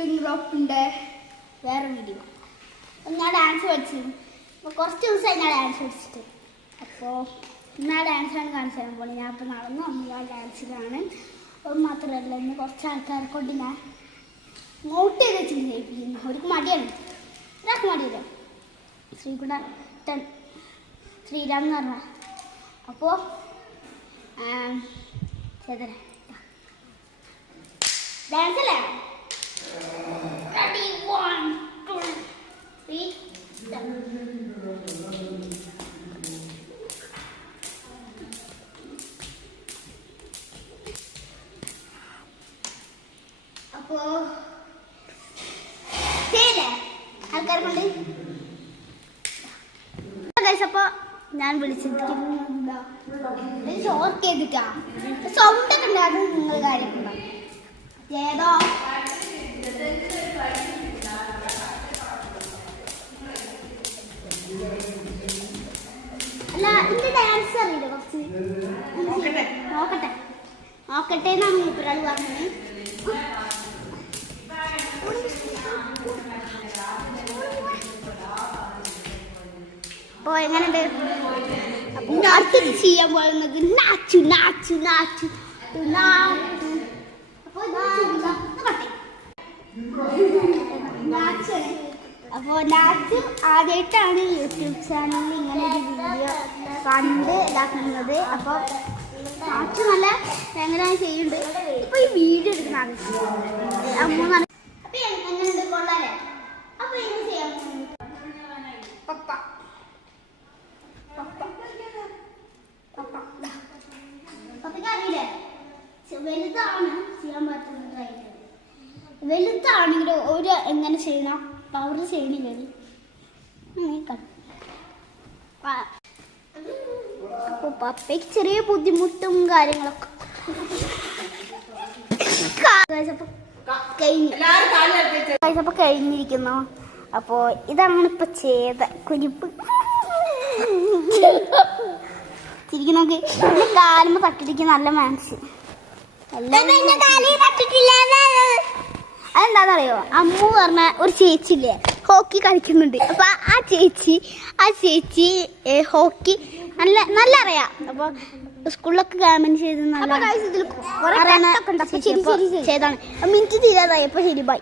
ഹിപ്പിംഗ് റോപ്പിൻ്റെ വേറെ വീഡിയോ. ഞാൻ ഡാൻസ് പഠിച്ചിരുന്നു. അപ്പോൾ കുറച്ച് ദിവസമായി ഞാൻ ഡാൻസ് പഠിച്ചിട്ട്. അപ്പോൾ ഇന്ന് ആ ഡാൻസാണ് കാണിച്ചു തരാൻ പോകുന്നത്. ഞാൻ ഇപ്പോൾ നടന്നു വന്നത് ആ ഡാൻസിലാണ്. അത് മാത്രമല്ല, ഇന്ന് കുറച്ച് ആൾക്കാരെ കൊണ്ട് ഞാൻ നോട്ട് ചെയ്ത് വെച്ചിട്ട് ചെയ്യിപ്പിക്കുന്നു. അവർക്ക് മടിയാണ്, ഒരാൾക്ക് മടിയില്ല. ശ്രീരാം എന്ന് പറഞ്ഞ. അപ്പോൾ ചെയ്തരാ ഡാൻസ് അല്ലേ? Ready, 1, 2, 3. അപ്പോ ആൾക്കാരെ കൊണ്ട് അപ്പൊ ഞാൻ വിളിച്ചിരിക്കുന്ന ഷോർക്ക് ചെയ്തിട്ടാ സൗണ്ട് ഒക്കെ ഉണ്ട്. അത് നിങ്ങൾ കാര്യമുണ്ടോ ഏതോ അല്ല ഇതിന്റെ ഡാൻസ് അറിയില്ല. കുറച്ച് നോക്കട്ടെ എന്നാണ് മൂപ്പരാൾ പറഞ്ഞത്. അപ്പോൾ എങ്ങനെയുണ്ട്? അപ്പോൾ അടുത്തത് ചെയ്യാൻ പോകുന്നത് നാച്ചു നാച്ചു നാച്ചു അപ്പോൾ നാച്ചു ആദ്യമായിട്ടാണ് യൂട്യൂബ് ചാനലിൽ ഇങ്ങനെ ഒരു വീഡിയോ കണ്ട് ഇതാക്കുന്നത്. അപ്പോൾ നാച്ചു നല്ല എങ്ങനെ ചെയ്യുന്നുണ്ട്. ഇപ്പോൾ ഈ വീഡിയോ എടുക്കുന്ന അമ്മ അപ്പോൾ എങ്ങനെയുണ്ട്? കൊള്ളാലേ? അപ്പോൾ എങ്ങനെ ചെയ്യാൻ പപ്പ പപ്പയ്ക്കറിയില്ലേ? വലുതാണ് ചെയ്യാൻ പറ്റുന്നത്. വലുതാണെങ്കിലും ഒരു എങ്ങനെ ചെയ്യണം പവർ ചെയ്യണില്ല. അപ്പോൾ പപ്പയ്ക്ക് ചെറിയ ബുദ്ധിമുട്ടും കാര്യങ്ങളൊക്കെ കഴിഞ്ഞിരിക്കുന്നു. അപ്പോൾ ഇതാണ് ഇപ്പൊ ചെയ്ത കുരിപ്പ്. തിരികെ നോക്കി കാലുമ്പോ തട്ടിരിക്കും. നല്ല മാൻസ് അതെന്താണെന്നറിയോ? അമ്മു പറഞ്ഞ ഒരു ചേച്ചിയില്ലേ, ഹോക്കി കളിക്കുന്നുണ്ട്. അപ്പൊ ആ ചേച്ചി ഹോക്കി നല്ല അറിയാം. അപ്പൊ സ്കൂളിലൊക്കെ ഗവൺമെന്റ് ചെയ്ത് ചെയ്താണ്. മിനിറ്റ് തീരാതായി. അപ്പൊ ശരി, ബൈ.